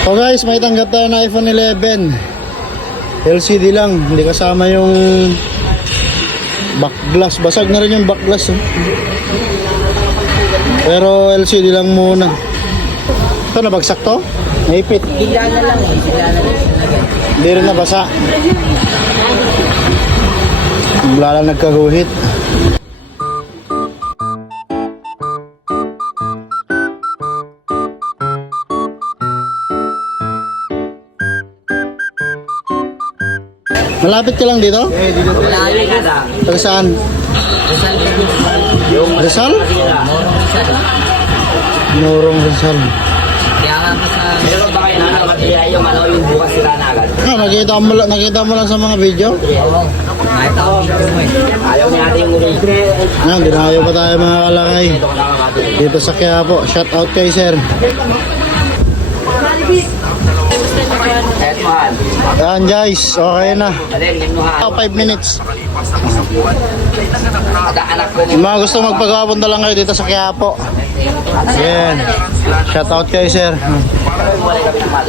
So guys, may tanggap tayo na iPhone 11. LCD lang, hindi kasama yung back glass. Basag na rin yung back glass. Pero LCD lang muna. Ito, nabagsak to? Naipit. Bigla na lang eh. Bigla na lang. Hindi rin nabasa. Bigla lang nagkaguhit. Malapit ka lang dito? Malayo na lang. Taga saan? Rizal? Morong Rizal. Kaya nga pa sa... Meron ba kayo na material yung yung bukas sila na agad? Ah, nakita mo lang sa mga video? Oo. Kahit ako video mo eh. Ayaw niya natin yung ulit. Dinayo pa tayo mga kalakay. Ito ko nakakatuloy. Dito sa Quiapo. Shout out kay sir. Kahit mahal. Yan guys, okay na. Alin, yung mahal. 5 minutes. Anak ko Yung mga gusto magpagawa, punta lang kayo dito sa Quiapo. Yan. Shout out kay sir. wala kami ng mother.